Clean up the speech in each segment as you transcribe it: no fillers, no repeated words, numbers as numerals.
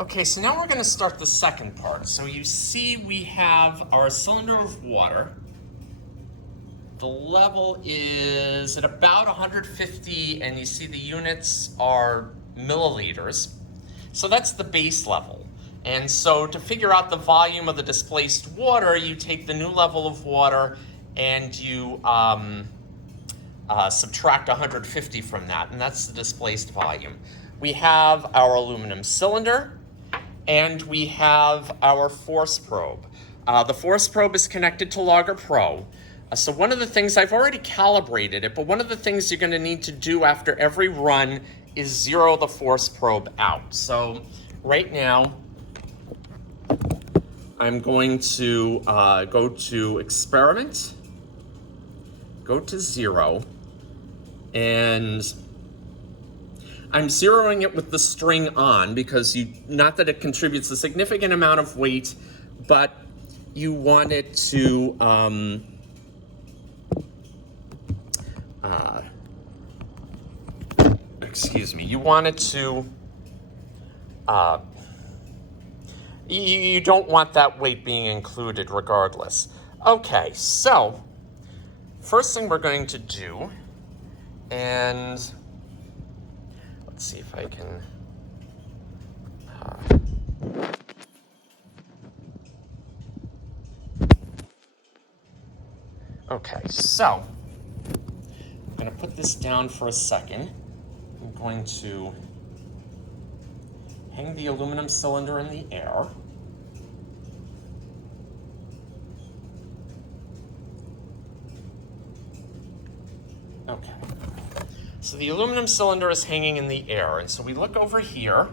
Okay, so now we're going to start the second part. So you see we have our cylinder of water. The level is at about 150, and you see the units are milliliters. So that's the base level. And so to figure out the volume of the displaced water, you take the new level of water and you subtract 150 from that, and that's the displaced volume. We have our aluminum cylinder, and we have our force probe. The force probe is connected to Logger Pro. So one of the things, I've already calibrated it, but one of the things you're going to need to do after every run is zero the force probe out. So right now, I'm going to go to experiment, go to 0, and I'm zeroing it with the string on because not that it contributes a significant amount of weight, but you want it to you want it to you don't want that weight being included regardless. Okay, so first thing we're going to do, and let's see if I can okay, so I'm going to put this down for a second. I'm going to hang the aluminum cylinder in the air. Okay. So the aluminum cylinder is hanging in the air, and so we look over here.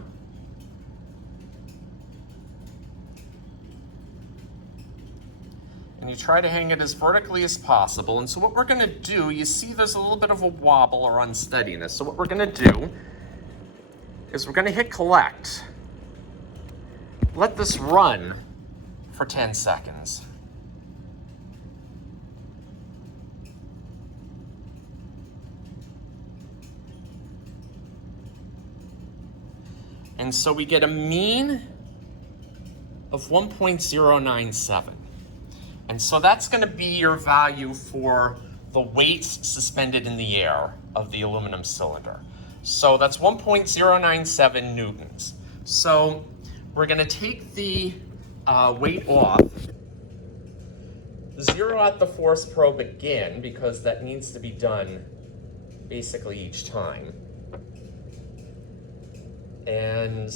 And you try to hang it as vertically as possible. And so what we're going to do, you see there's a little bit of a wobble or unsteadiness. So what we're going to do is we're going to hit collect. Let this run for 10 seconds. And so we get a mean of 1.097. And so that's going to be your value for the weight suspended in the air of the aluminum cylinder. So that's 1.097 newtons. So we're going to take the weight off, zero out the force probe again, because that needs to be done basically each time. And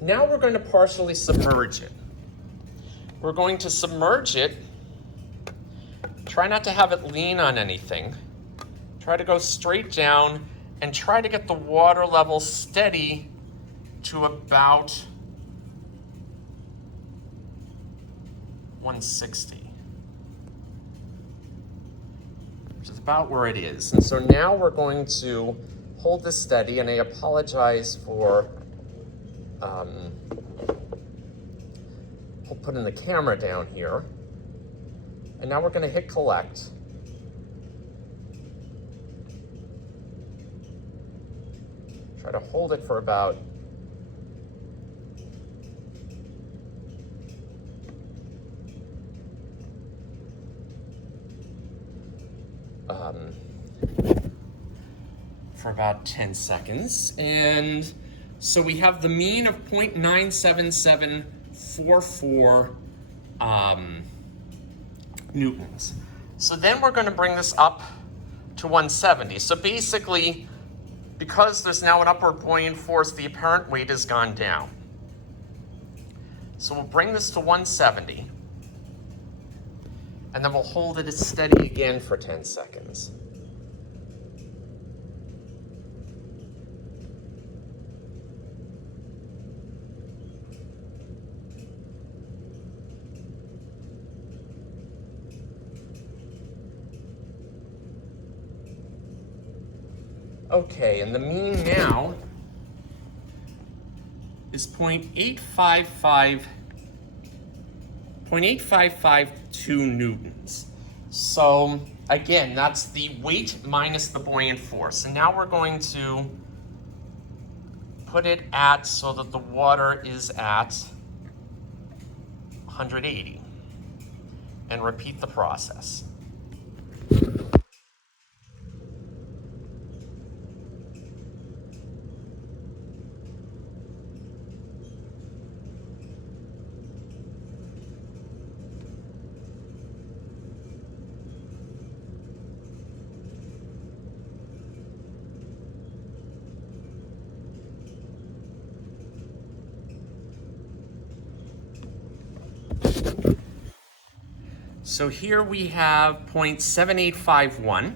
now we're going to partially submerge it. We're going to submerge it. Try not to have it lean on anything. Try to go straight down and try to get the water level steady to about 160, which is about where it is. And so now we're going to hold this steady, and I apologize for putting the camera down here. And now we're going to hit collect. Try to hold it for about for about 10 seconds. And so we have the mean of 0.97744 newtons. So then we're going to bring this up to 170. So basically, because there's now an upward buoyant force, the apparent weight has gone down. So we'll bring this to 170. And then we'll hold it steady again for 10 seconds. Okay, and the mean now is 0.8552 newtons. So again, that's the weight minus the buoyant force. And now we're going to put it at so that the water is at 180 and repeat the process. So here we have 0.7851,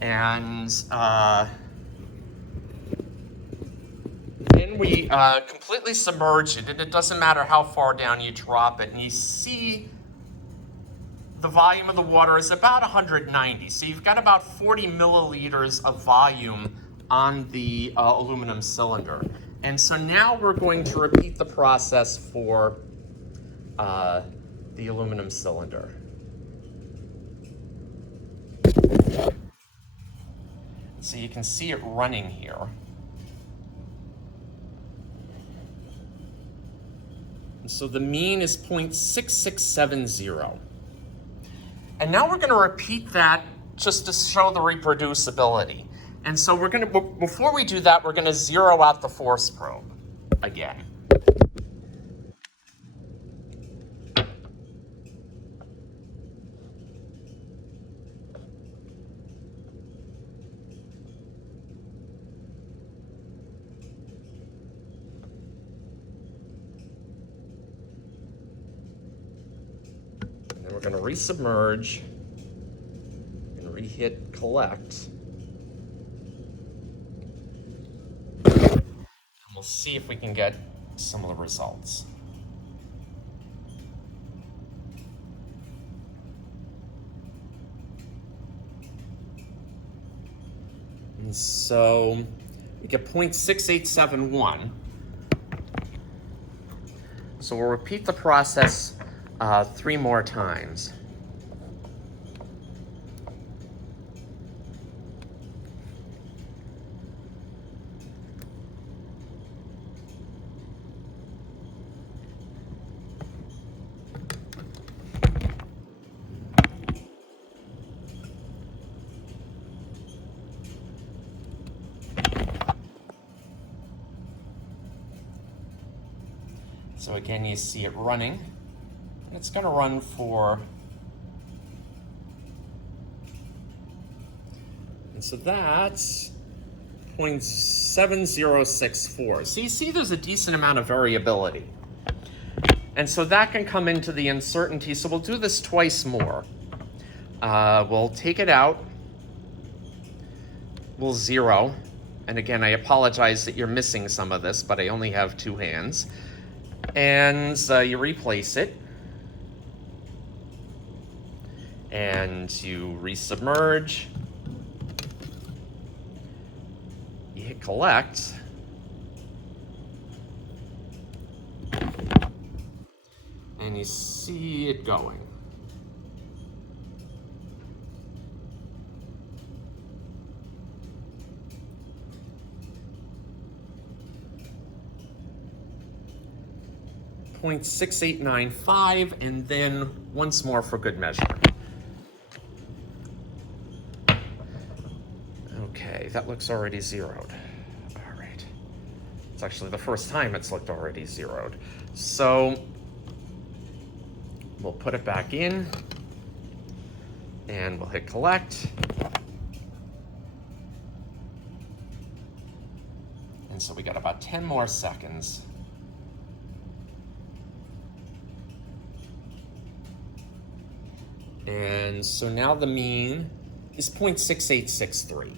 and then we completely submerge it, and it doesn't matter how far down you drop it, and you see the volume of the water is about 190. So you've got about 40 milliliters of volume on the aluminum cylinder. And so now we're going to repeat the process for the aluminum cylinder. So you can see it running here. And so the mean is 0.6670. And now we're going to repeat that just to show the reproducibility. And so we're going to, before we do that, we're going to zero out the force probe again. And then we're going to resubmerge and re-hit collect. And we'll see if we can get some of the results. And so we get 0.6871. So we'll repeat the process 3 more times. So again, you see it running. It's going to run for, and so that's 0.7064. So you see there's a decent amount of variability. And so that can come into the uncertainty. So we'll do this twice more. We'll take it out. We'll zero. And again, I apologize that you're missing some of this, but I only have 2 hands. And you replace it. And you resubmerge. You hit collect. And you see it going. .6895, and then once more for good measure. Okay, that looks already zeroed. All right. It's actually the first time it's looked already zeroed. So we'll put it back in, and we'll hit collect. And so we got about 10 more seconds. And so now the mean is 0.6863.